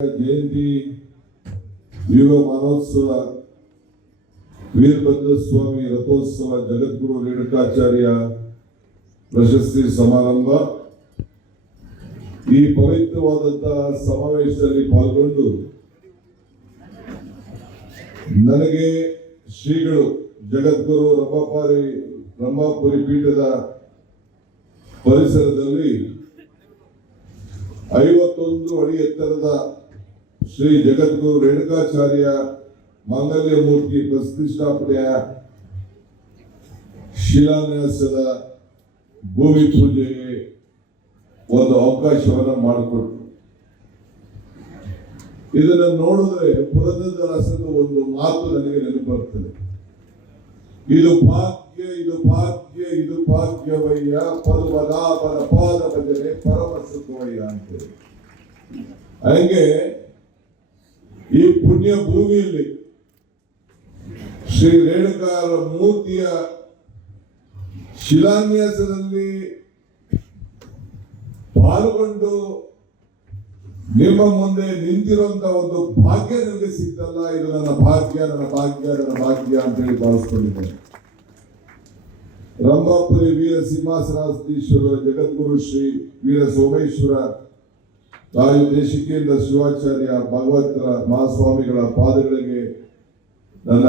ಜಯಂತಿ ಯುವ ಮಹೋತ್ಸವ ವೀರಭದ್ರ ಸ್ವಾಮಿ ರಥೋತ್ಸವ ಜಗದ್ಗುರು ರೇಣುಕಾಚಾರ್ಯ ಪ್ರಶಸ್ತಿ ಸಮಾರಂಭ ಈ ಪವಿತ್ರವಾದಂತಹ ಸಮಾವೇಶದಲ್ಲಿ ಪಾಲ್ಗೊಂಡು ನನಗೆ ಶ್ರೀಗಳು ಜಗದ್ಗುರು ರಂಭಾಪುರಿ ಪೀಠದ ಪರಿಸರದಲ್ಲಿ 51 ಅಡಿ ಎತ್ತರದ ಶ್ರೀ ಜಗದ್ಗುರು ರೇಣುಕಾಚಾರ್ಯ ಮಾಂಗಲ್ಯ ಮೂರ್ತಿ ಪ್ರತಿಷ್ಠಾಪನೆಯ ಶಿಲಾನ್ಯಾಸದ ಭೂಮಿ ಪೂಜೆಗೆ ಒಂದು ಅವಕಾಶವನ್ನು ಮಾಡಿಕೊಟ್ರು. ಇದನ್ನು ನೋಡಿದ್ರೆ ಪುರಂದರದಾಸರ ಒಂದು ಮಾತು ನನಗೆ ನೆನಪು ಬರ್ತದೆ. ಇದು ಭಾಗ್ಯ, ಇದು ಭಾಗ್ಯ, ಇದು ಭಾಗ್ಯವಯ್ಯ, ಪದ್ಮನಾಭನ ಪಾದ ಭಜನೆ ಪರಮ ಸುಖವಯ್ಯ ಅಂತೇಳಿ. ಹಾಗೆ ಈ ಪುಣ್ಯ ಭೂಮಿಯಲ್ಲಿ ಶ್ರೀ ರೇಣುಕಾರ ಮೂರ್ತಿಯ ಶಿಲಾನ್ಯಾಸದಲ್ಲಿ ಪಾಲ್ಗೊಂಡು ನಿಮ್ಮ ಮುಂದೆ ನಿಂತಿರುವಂತ ಒಂದು ಭಾಗ್ಯ ನನಗೆ ಸಿಗ್ತಲ್ಲ. ಇದು ನನ್ನ ಭಾಗ್ಯ, ನನ್ನ ಭಾಗ್ಯ, ನನ್ನ ಭಾಗ್ಯ ಅಂತ ಹೇಳಿ ಭಾವಿಸ್ಕೊಂಡಿದ್ದೇನೆ. ರಂಭಾಪುರಿ ವೀರ ಸಿಂಹಾಸನಾಧೀಶ್ವರ ಜಗದ್ಗುರು ಶ್ರೀ ವೀರ ಸೋಮೇಶ್ವರ ತಾಯಿ ದೇಶಿಕೇಂದ್ರ ಶಿವಾಚಾರ್ಯ ಭಗವತರ ಮಹಾಸ್ವಾಮಿಗಳ ಪಾದಗಳಿಗೆ ನನ್ನ